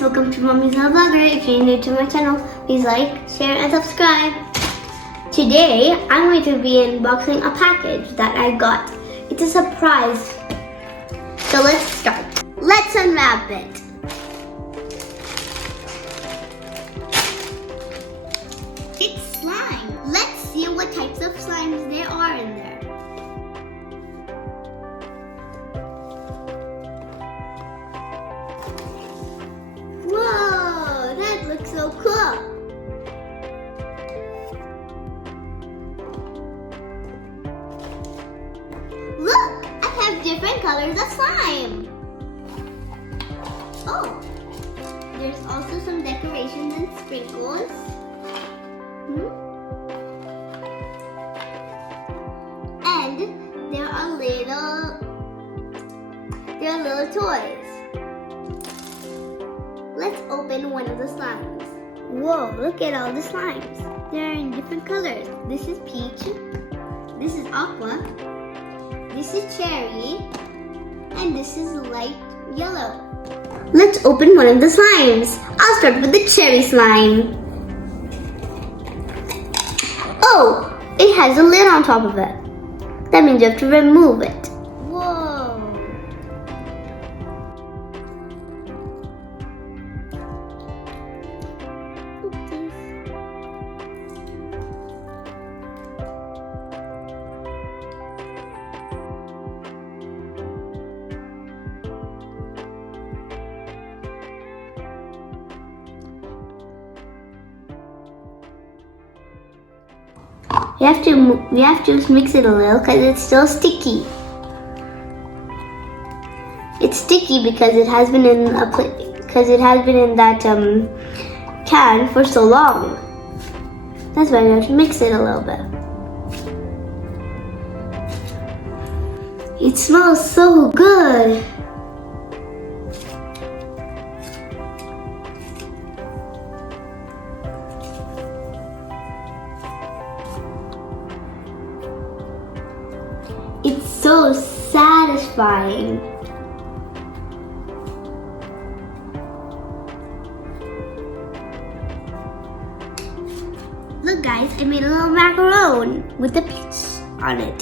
guys, welcome to Mommy's Little Vlogger. If you're new to my channel, please like, share and subscribe. Today, I'm going to be unboxing a package that I got. It's a surprise. So let's start. Let's unwrap it. It's slime. Let's see what types of slimes there are in there. Whoa, that looks so cool. Look, I have different colors of slime. Oh, there's also some decorations and sprinkles. And there are little toys. Let's open one of the slimes. Whoa, look at all the slimes. They're in different colors. This is peach, this is aqua, this is cherry, and this is light yellow. Let's open one of the slimes. I'll start with the cherry slime. Oh, it has a lid on top of it. That means you have to remove it. Whoa. We have to mix it a little because it's still sticky. It's sticky because it has been in that can for so long. That's why we have to mix it a little bit. It smells so good. It's so satisfying. Look guys, I made a little macaron with a peach on it.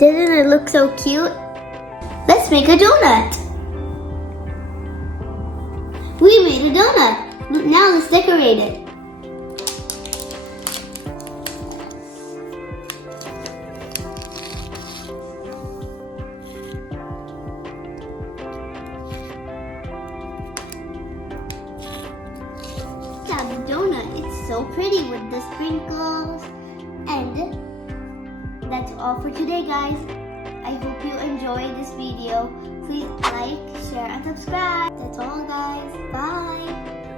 Doesn't it look so cute? Let's make a donut. We made a donut. Now let's decorate it. The donut, it's so pretty with the sprinkles. And that's all for today guys. I hope you enjoyed this video. Please like, share and subscribe. That's all guys. Bye.